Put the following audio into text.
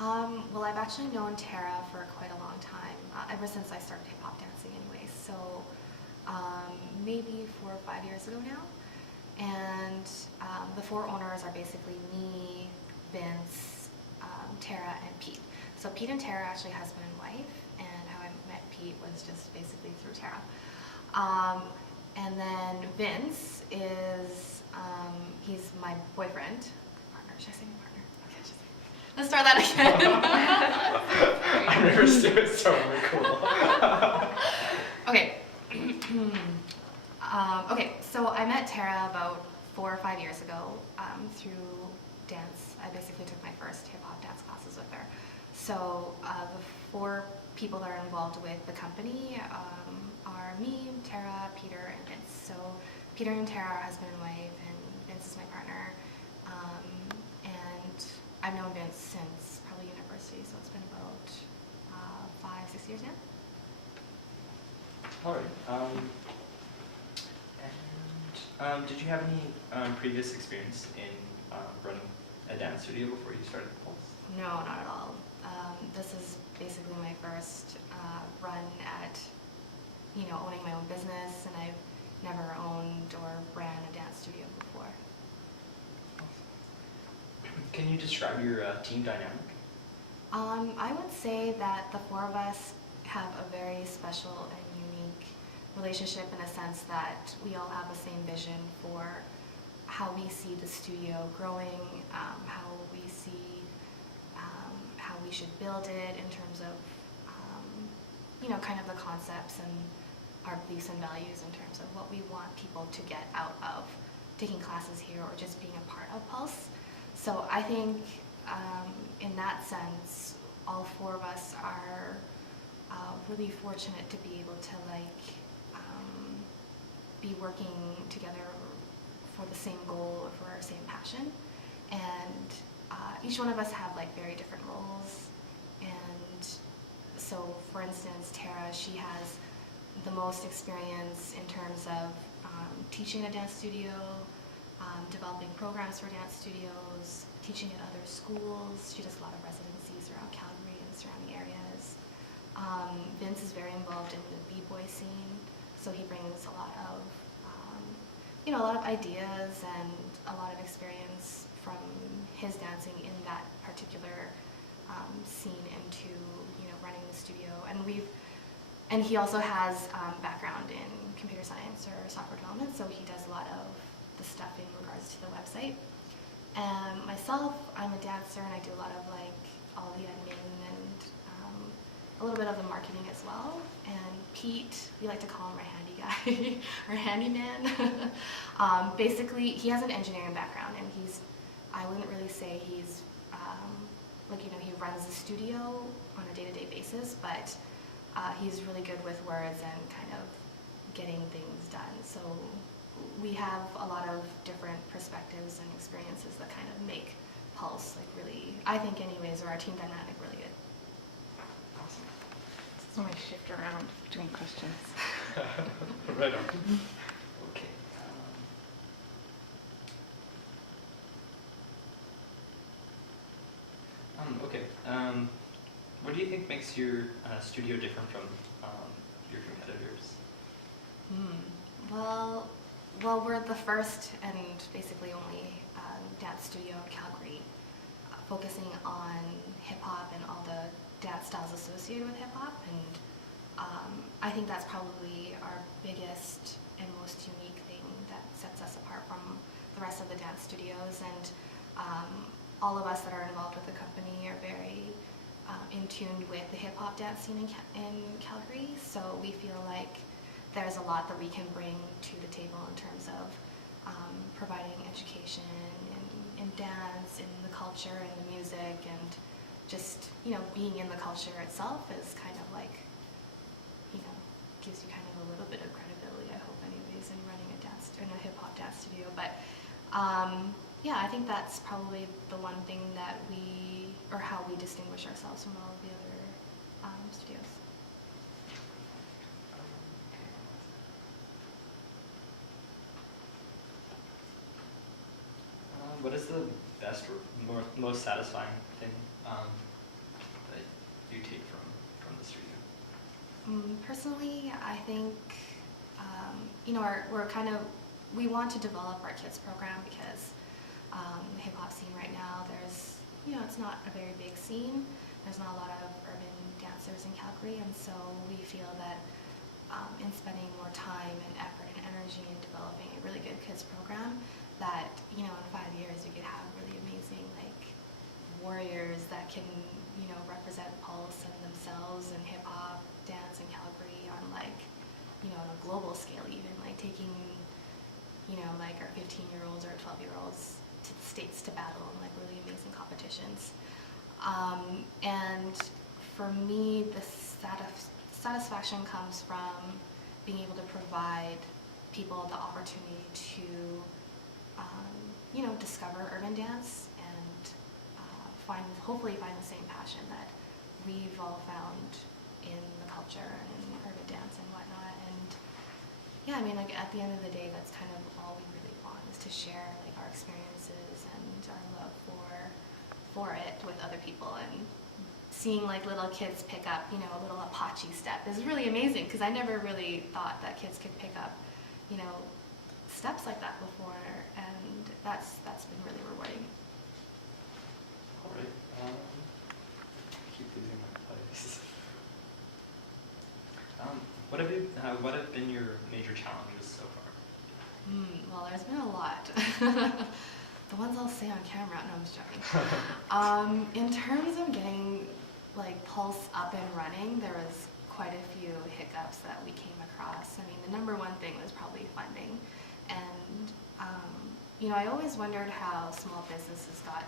Well, I've actually known Tara for quite a long time, ever since I started hip hop dancing anyway. So maybe 4 or 5 years ago now. And the four owners are basically me, Vince, Tara, and Pete. So Pete and Tara are actually husband and wife, and how I met Pete was just basically through Tara. And then Vince is, he's my boyfriend. Partner, should I say my partner? Okay, just let's start that again. I never seen it so cool. Okay. Okay, so I met Tara about 4 or 5 years ago through dance. I basically took my first hip hop dance classes with her. So the four people that are involved with the company are me, Tara, Peter, and Vince. So Peter and Tara are husband and wife, and Vince is my partner. And I've known Vince since probably university, so it's been about 5, 6 years now. All right. Did you have any previous experience in running a dance studio before you started Pulse? No, not at all. This is basically my first run at, owning my own business, and I've never owned or ran a dance studio before. Can you describe your team dynamic? I would say that the four of us have a very special and unique relationship in a sense that we all have the same vision for how we see the studio growing, how we see how we should build it in terms of, kind of the concepts and our beliefs and values in terms of what we want people to get out of taking classes here or just being a part of Pulse. So I think in that sense, all four of us are really fortunate to be able to be working together for the same goal or for our same passion. And each one of us have very different roles. And so for instance, Tara, she has the most experience in terms of teaching a dance studio, developing programs for dance studios, teaching at other schools. She does a lot of residencies around Calgary and surrounding areas. Vince is very involved in the b-boy scene, so he brings a lot of, a lot of ideas and a lot of experience from his dancing in that particular scene into, running the studio. And he also has background in computer science or software development, so he does a lot of the stuff in regards to the website. And myself, I'm a dancer, and I do a lot of all the admin and a little bit of the marketing as well. And Pete, we like to call him our handy guy, our handyman. Basically, he has an engineering background, and I wouldn't really say he's, he runs the studio on a day-to-day basis, but he's really good with words and kind of getting things done. So we have a lot of different perspectives and experiences that kind of make Pulse really, I think anyways, or our team dynamic really good. Awesome. So I shift around between questions. Right on. Okay. Okay. What do you think makes your studio different from your competitors? Well, we're the first and basically only dance studio in Calgary focusing on hip-hop and all the dance styles associated with hip-hop, and I think that's probably our biggest and most unique thing that sets us apart from the rest of the dance studios. And all of us that are involved with the company are very in tune with the hip-hop dance scene in Calgary, so we feel like there's a lot that we can bring to the table in terms of providing education in dance, in the culture, and the music, and just, being in the culture itself is kind of gives you kind of a little bit of credibility, I hope anyways, in running a hip-hop dance studio. But yeah, I think that's probably the one thing that how we distinguish ourselves from all of the other studios. What is the best or most satisfying thing do you take from the studio? Personally, I think, we want to develop our kids program because the hip hop scene right now, it's not a very big scene. There's not a lot of urban dancers in Calgary, and so we feel that in spending more time and effort and energy in developing a really good kids program, that, in 5 years we could have really amazing, warriors that can, represent Pulse and themselves and hip hop dance in Calgary on on a global scale even, taking, our 15-year-olds or 12-year-olds to the States to battle in really amazing competitions. And for me, the satisfaction comes from being able to provide people the opportunity to, discover urban dance and hopefully find the same passion that we've all found in the culture and in urban dance and whatnot. And yeah, at the end of the day, that's kind of all we really want, is to share our experiences and our love for it with other people. And seeing little kids pick up, a little Apache step is really amazing, because I never really thought that kids could pick up, steps like that before, and that's been really rewarding. All right. Keep losing my place. What have been your major challenges so far? Well, there's been a lot. The ones I'll say on camera. No, I'm just joking. In terms of getting Pulse up and running, there was quite a few hiccups that we came across. The number one thing was probably funding. And, I always wondered how small businesses got